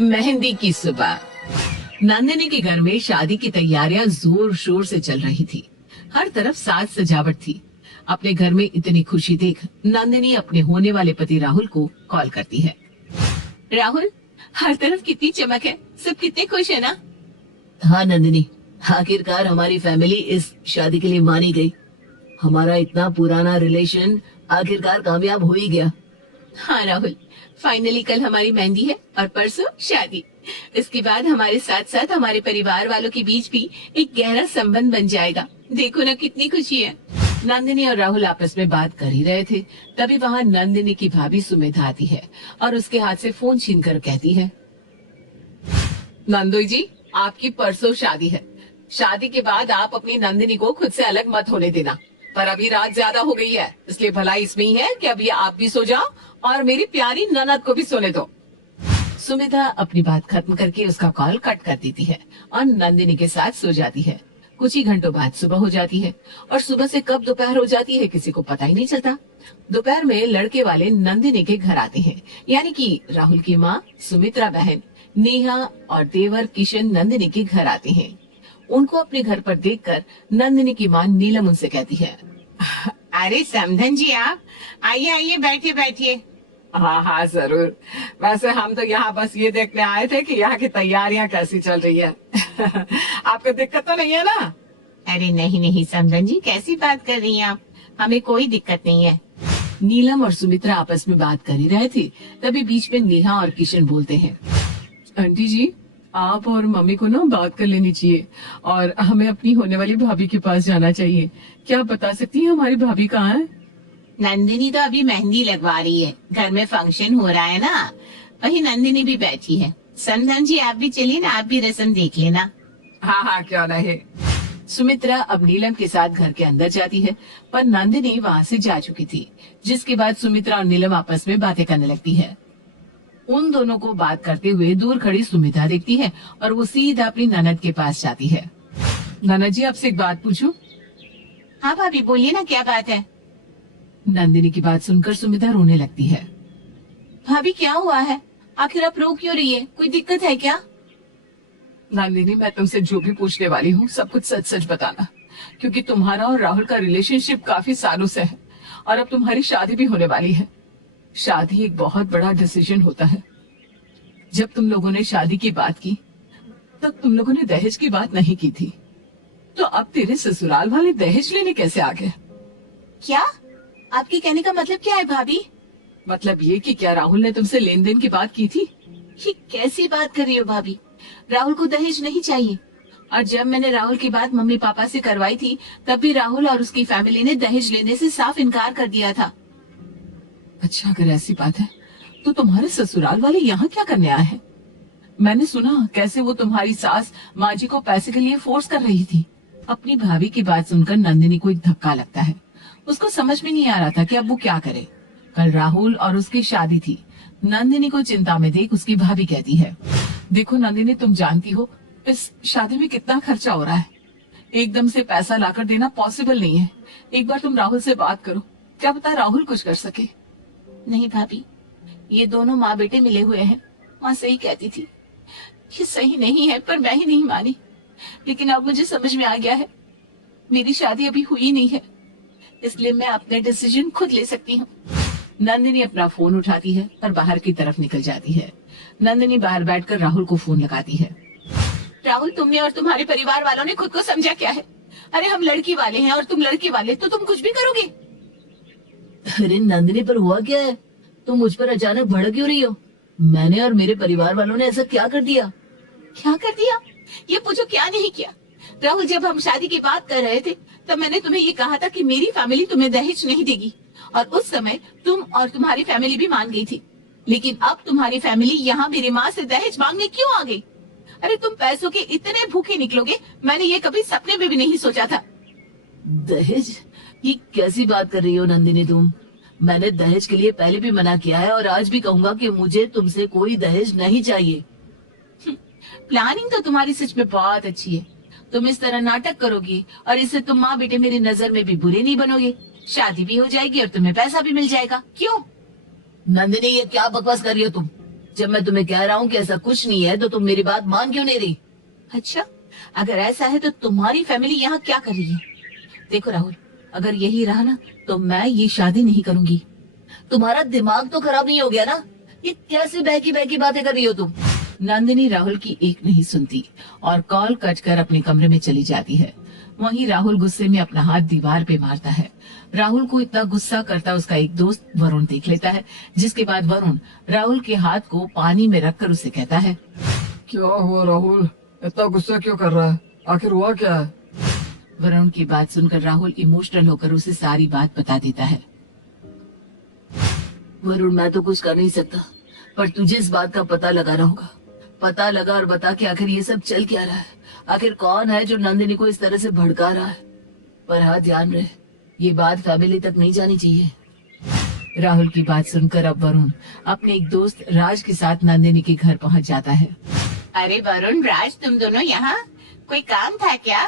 मेहंदी की सुबह। नंदिनी के घर में शादी की तैयारियां जोर शोर से चल रही थी। हर तरफ साज सजावट थी। अपने घर में इतनी खुशी देख नंदिनी अपने होने वाले पति राहुल को कॉल करती है। राहुल, हर तरफ कितनी चमक है, सब कितने खुश है ना। हाँ नंदिनी, आखिरकार हमारी फैमिली इस शादी के लिए मानी गई। हमारा इतना पुराना रिलेशन आखिरकार कामयाब हो ही गया। हाँ राहुल, फाइनली कल हमारी मेहंदी है और परसों शादी। इसके बाद हमारे साथ साथ हमारे परिवार वालों के बीच भी एक गहरा संबंध बन जाएगा। देखो ना कितनी खुशी है। नंदिनी और राहुल आपस में बात कर ही रहे थे, तभी वहाँ नंदिनी की भाभी सुमित्रा आती है और उसके हाथ से फोन छीनकर कहती है, नंदोई जी, आपकी परसों शादी है। शादी के बाद आप अपनी नंदिनी को खुद से अलग मत होने देना। पर अभी रात ज्यादा हो गई है, इसलिए भलाई इसमें ही है कि अभी आप भी सो जाओ और मेरी प्यारी ननद को भी सोने दो। सुमित्रा अपनी बात खत्म करके उसका कॉल कट कर देती है और नंदिनी के साथ सो जाती है। कुछ ही घंटों बाद सुबह हो जाती है और सुबह से कब दोपहर हो जाती है किसी को पता ही नहीं चलता। दोपहर में लड़के वाले नंदिनी के घर आते हैं, यानी कि राहुल की माँ, सुमित्रा बहन, नेहा और देवर किशन नंदिनी के घर आते हैं। उनको अपने घर पर देखकर नंदिनी की माँ नीलम उनसे कहती है, अरे समधन जी, आप आइए आइए, बैठिए बैठिए। हाँ हाँ जरूर। वैसे हम तो यहाँ बस ये देखने आए थे कि यहाँ की तैयारियां कैसी चल रही है। आपको दिक्कत तो नहीं है ना। अरे नहीं नहीं समधन जी, कैसी बात कर रही हैं आप, हमें कोई दिक्कत नहीं है। नीलम और सुमित्रा आपस में बात कर ही रहे थे, तभी बीच में नेहा और किशन बोलते हैं, आंटी जी, आप और मम्मी को ना बात कर लेनी चाहिए और हमें अपनी होने वाली भाभी के पास जाना चाहिए। क्या आप बता सकती हैं हमारी भाभी कहाँ है? नंदिनी तो अभी मेहंदी लगवा रही है, घर में फंक्शन हो रहा है ना, वही नंदिनी भी बैठी है। समधन जी आप भी चलिए ना, आप भी रस्म देख लेना। हाँ हाँ क्यों नहीं। सुमित्रा अब नीलम के साथ घर के अंदर जाती है, पर नंदिनी वहाँ से जा चुकी थी, जिसके बाद सुमित्रा और नीलम आपस में बातें करने लगती है। उन दोनों को बात करते हुए दूर खड़ी सुमित्रा देखती है और वो सीधा अपनी ननद के पास जाती है। ननद जी, आपसे एक बात पूछूं? हाँ भाभी बोलिए ना, क्या बात है? नंदिनी की बात सुनकर सुमित्रा रोने लगती है। भाभी क्या हुआ है, आखिर आप रो क्यों रही है, कोई दिक्कत है क्या? नंदिनी, मैं तुमसे जो भी पूछने वाली हूँ सब कुछ सच सच बताना, क्योंकि तुम्हारा और राहुल का रिलेशनशिप काफी सालों से है और अब तुम्हारी शादी भी होने वाली है। शादी एक बहुत बड़ा डिसीजन होता है। जब तुम लोगों ने शादी की बात की तब तुम लोगों ने दहेज की बात नहीं की थी, तो अब तेरे ससुराल वाले दहेज लेने कैसे आ गए? क्या आपके कहने का मतलब क्या है भाभी? मतलब ये कि क्या राहुल ने तुमसे लेन देन की बात की थी? ये कैसी बात कर रही हो भाभी, राहुल को दहेज नहीं चाहिए। और जब मैंने राहुल की बात मम्मी पापा से करवाई थी तब भी राहुल और उसकी फैमिली ने दहेज लेने से साफ इनकार कर दिया था। अच्छा, अगर ऐसी बात है तो तुम्हारे ससुराल वाले यहाँ क्या करने आए हैं? मैंने सुना कैसे वो तुम्हारी सास माँ जी को पैसे के लिए फोर्स कर रही थी। अपनी भाभी की बात सुनकर नंदिनी को एक धक्का लगता है। उसको समझ में नहीं आ रहा था कि अब वो क्या करे। कल राहुल और उसकी शादी थी। नंदिनी को चिंता में देख उसकी भाभी कहती है, देखो नंदिनी, तुम जानती हो इस शादी में कितना खर्चा हो रहा है। एकदम से पैसा लाकर देना पॉसिबल नहीं है। एक बार तुम राहुल से बात करो, क्या पता राहुल कुछ कर सके। नहीं भाभी, ये दोनों माँ बेटे मिले हुए हैं, माँ सही कहती थी। ये सही नहीं है पर मैं ही नहीं मानी। लेकिन अब मुझे समझ में आ गया है, मेरी शादी अभी हुई नहीं है, इसलिए मैं अपने डिसीजन खुद ले सकती हूँ। नंदिनी अपना फोन उठाती है और बाहर की तरफ निकल जाती है। नंदिनी बाहर बैठकर राहुल को फोन लगाती है। राहुल, तुमने और तुम्हारे परिवार वालों ने खुद को समझा क्या है? अरे हम लड़की वाले हैं और तुम लड़के वाले, तो तुम कुछ भी करोगे। अरे नंदिनी, पर हुआ क्या है? तुम मुझ पर अचानक भड़क क्यों रही हो? मैंने और मेरे परिवार वालों ने ऐसा क्या कर दिया? क्या कर दिया? ये पूछो क्या नहीं किया। राहुल, जब हम शादी की बात कर रहे थे तब मैंने तुम्हें ये कहा था कि मेरी फैमिली तुम्हें दहेज नहीं देगी, और उस समय तुम और तुम्हारी फैमिली भी मान गई थी। लेकिन अब तुम्हारी फैमिली यहाँ मेरी माँ से दहेज मांगने क्यों आ गई? अरे तुम पैसों के इतने भूखे निकलोगे, मैंने ये कभी सपने में भी नहीं सोचा था। दहेज? ये कैसी बात कर रही हो नंदिनी तुम? मैंने दहेज के लिए पहले भी मना किया है और आज भी कहूंगा कि मुझे तुमसे कोई दहेज नहीं चाहिए। प्लानिंग तो तुम्हारी सच में बहुत अच्छी है। तुम इस तरह नाटक करोगी और इससे तुम माँ बेटे मेरी नजर में भी बुरे नहीं बनोगे, शादी भी हो जाएगी और तुम्हें पैसा भी मिल जाएगा। क्यों? नंदिनी, ये क्या बकवास कर रही हो तुम? जब मैं तुम्हें कह रहा हूँ कि ऐसा कुछ नहीं है तो तुम मेरी बात मान क्यों नहीं रही? अच्छा, अगर ऐसा है तो तुम्हारी फैमिली यहाँ क्या कर रही है? देखो राहुल, अगर यही रहा ना तो मैं ये शादी नहीं करूंगी। तुम्हारा दिमाग तो खराब नहीं हो गया ना? ये कैसे बहकी बहकी बातें कर रही हो तुम? नंदिनी राहुल की एक नहीं सुनती और कॉल कट कर अपने कमरे में चली जाती है। वहीं राहुल गुस्से में अपना हाथ दीवार पे मारता है। राहुल को इतना गुस्सा करता उसका एक दोस्त वरुण देख लेता है, जिसके बाद वरुण राहुल के हाथ को पानी में रखकर उसे कहता है, क्या हुआ राहुल, इतना गुस्सा क्यों कर रहा है? आखिर हुआ क्या है? वरुण की बात सुनकर राहुल इमोशनल होकर उसे सारी बात बता देता है। वरुण, मैं तो कुछ कर नहीं सकता, पर तुझे इस बात का पता लगाना होगा। पता लगा और बता कि आखिर ये सब चल क्या रहा है। आखिर कौन है जो नंदिनी को इस तरह से भड़का रहा है? पर हाँ, ध्यान रहे, ये बात फैमिली तक नहीं जानी चाहिए। राहुल की बात सुनकर अब वरुण अपने एक दोस्त राज के साथ नंदिनी के घर पहुंच जाता है। अरे वरुण, राज, तुम दोनों यहाँ? कोई काम था क्या?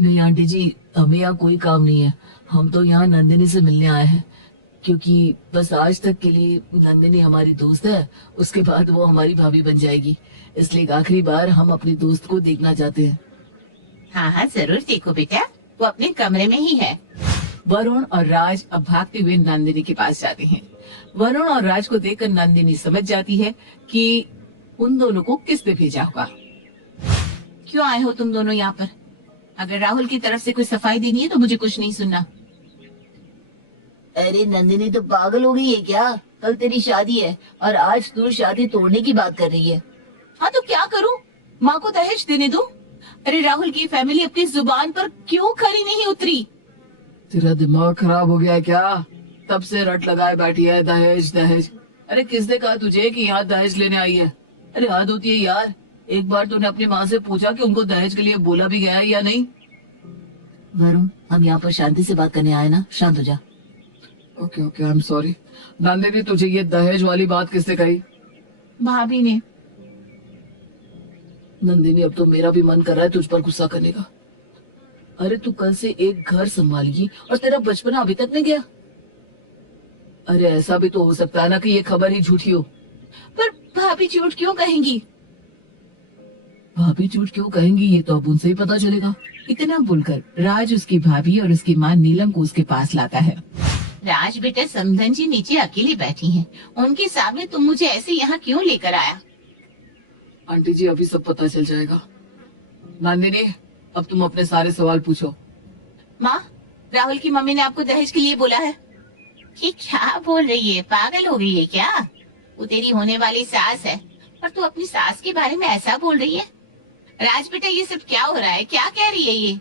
नहीं आंटी जी, हमें यहाँ कोई काम नहीं है। हम तो यहाँ नंदिनी से मिलने आए हैं, क्योंकि बस आज तक के लिए नंदिनी हमारी दोस्त है, उसके बाद वो हमारी भाभी बन जाएगी। इसलिए आखिरी बार हम अपने दोस्त को देखना चाहते हैं। हाँ हाँ, जरूर देखो बेटा, वो अपने कमरे में ही है। वरुण और राज अब भागते हुए नंदिनी के पास जाते हैं। वरुण और राज को देखकर नंदिनी समझ जाती है कि उन दोनों को किसने भेजा होगा। क्यों आए हो तुम दोनों यहाँ पर? अगर राहुल की तरफ से कोई सफाई देनी है तो मुझे कुछ नहीं सुनना। अरे नंदिनी तो पागल हो गई है क्या? कल तेरी शादी है और आज तू शादी तोड़ने की बात कर रही है। हाँ तो क्या करूँ? माँ को दहेज देने दूँ? अरे राहुल की फैमिली अपनी जुबान पर क्यों खरी नहीं उतरी? तेरा दिमाग खराब हो गया है क्या? तब से रट लगाए बैठी है, दहेज दहेज। अरे किसने कहा तुझे कि यहाँ दहेज लेने आई है? अरे हद होती है यार, एक बार तूने अपनी माँ से पूछा कि उनको दहेज के लिए बोला भी गया है या नहीं? वरुण, हम यहाँ पर शांति से बात करने आए ना, शांत हो जा। Okay okay, I am sorry. Nandini, तुझे ये दहेज वाली बात किसने कही? भाभी ने। नंदिनी, अब तो मेरा भी मन कर रहा है तुझ पर गुस्सा करने का। अरे तू कल से एक घर संभालेगी और तेरा बचपना अभी तक नहीं गया। अरे ऐसा भी तो हो सकता है ना कि ये खबर ही झूठी हो। पर भाभी झूठ क्यों कहेंगी? भाभी झूठ क्यों कहेंगी ये तो अब उनसे ही पता चलेगा। इतना बोलकर राज उसकी भाभी और उसकी माँ नीलम को उसके पास लाता है। राज बेटा, समधन जी नीचे अकेली बैठी हैं। उनके सामने तुम मुझे ऐसे यहाँ क्यों लेकर आया? आंटी जी, अभी सब पता चल जाएगा। नंदिनी, अब तुम अपने सारे सवाल पूछो। माँ, राहुल की मम्मी ने आपको दहेज के लिए बोला है। ये क्या बोल रही है? पागल हो गई है क्या? वो तेरी होने वाली सास है और तू अपनी सास के बारे में ऐसा बोल रही है? राज बेटा, ये सब क्या हो रहा है? क्या कह रही है ये?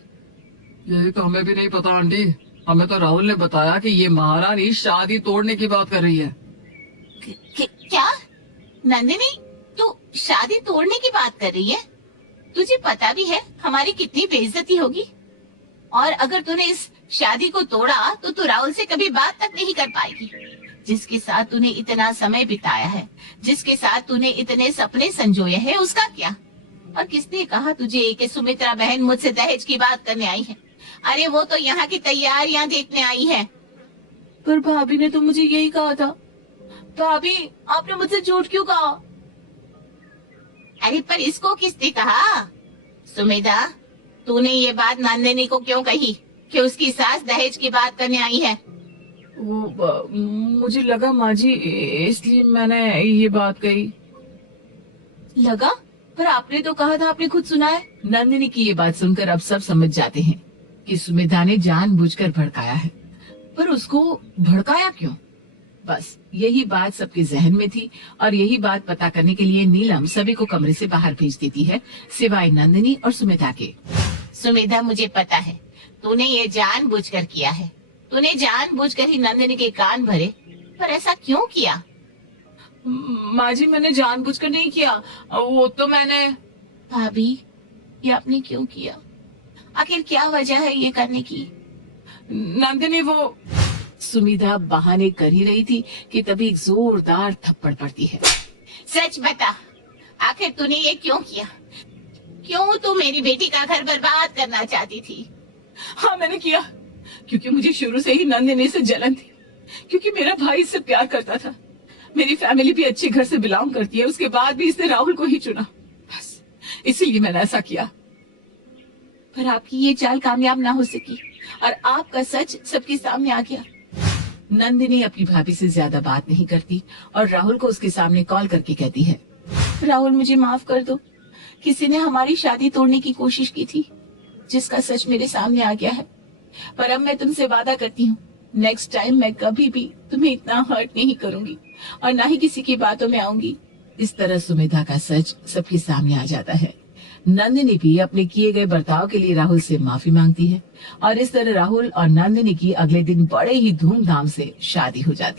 यही तो हमें भी नहीं पता आंटी। हमें तो राहुल ने बताया कि ये महारानी शादी तोड़ने की बात कर रही है। क्या? नंदिनी, तू शादी तोड़ने की बात कर रही है? तुझे पता भी है हमारी कितनी बेइज्जती होगी? और अगर तूने इस शादी को तोड़ा तो तू राहुल से कभी बात तक नहीं कर पाएगी। जिसके साथ तूने इतना समय बिताया है, जिसके साथ तूने इतने सपने संजोए हैं, उसका क्या? और किसने कहा तुझे कि सुमित्रा बहन मुझसे दहेज की बात करने आई है? अरे वो तो यहाँ की तैयारियां देखने आई है। पर भाभी ने तो मुझे यही कहा था। भाभी, आपने मुझसे झूठ क्यों कहा? अरे पर इसको किसने कहा? सुमित्रा, तूने ये बात नंदिनी को क्यों कही कि उसकी सास दहेज की बात करने आई है? मुझे लगा माँ जी, इसलिए मैंने ये बात कही। लगा? पर आपने तो कहा था, आपने खुद सुना है। नंदिनी की ये बात सुनकर अब सब समझ जाते हैं कि सुमित्रा ने जानबूझकर भड़काया है। पर उसको भड़काया क्यों? बस यही बात सबके जहन में थी और यही बात पता करने के लिए नीलम सभी को कमरे से बाहर भेज देती है, सिवाय नंदिनी और सुमित्रा के। सुमित्रा, मुझे पता है तूने ये जानबूझकर किया है। तूने जानबूझकर ही नंदिनी के कान भरे। पर ऐसा क्यों किया? माँ जी, मैंने जानबूझकर नहीं किया। वो तो मैंने। भाभी, ये आपने क्यों किया? आखिर क्या वजह है ये करने की? नंदिनी, वो सुमित्रा बहाने कर ही रही थी कि तभी एक जोरदार थप्पड़ पड़ती है। सच बता, आखिर तूने ये क्यों किया? क्यों तू मेरी बेटी का घर बर्बाद करना चाहती थी? हाँ, मैंने किया क्योंकि मुझे शुरू से ही नंदिनी से जलन थी, क्योंकि मेरा भाई इससे प्यार करता था। मेरी फैमिली भी अच्छे घर से बिलोंग करती है, उसके बाद भी इसने राहुल को ही चुना। बस इसीलिए मैंने ऐसा किया। पर आपकी ये चाल कामयाब ना हो सकी और आपका सच सबके सामने आ गया। नंदिनी अपनी भाभी से ज्यादा बात नहीं करती और राहुल को उसके सामने कॉल करके कहती है, राहुल मुझे माफ कर दो। किसी ने हमारी शादी तोड़ने की कोशिश की थी, जिसका सच मेरे सामने आ गया है। पर अब मैं तुमसे वादा करती हूँ, नेक्स्ट टाइम मैं कभी भी तुम्हें इतना हर्ट नहीं करूंगी और ना ही किसी की बातों में आऊंगी। इस तरह सुमेधा का सच सबके सामने आ जाता है। नंदिनी भी अपने किए गए बर्ताव के लिए राहुल से माफी मांगती है और इस तरह राहुल और नंदिनी की अगले दिन बड़े ही धूमधाम से शादी हो जाती है।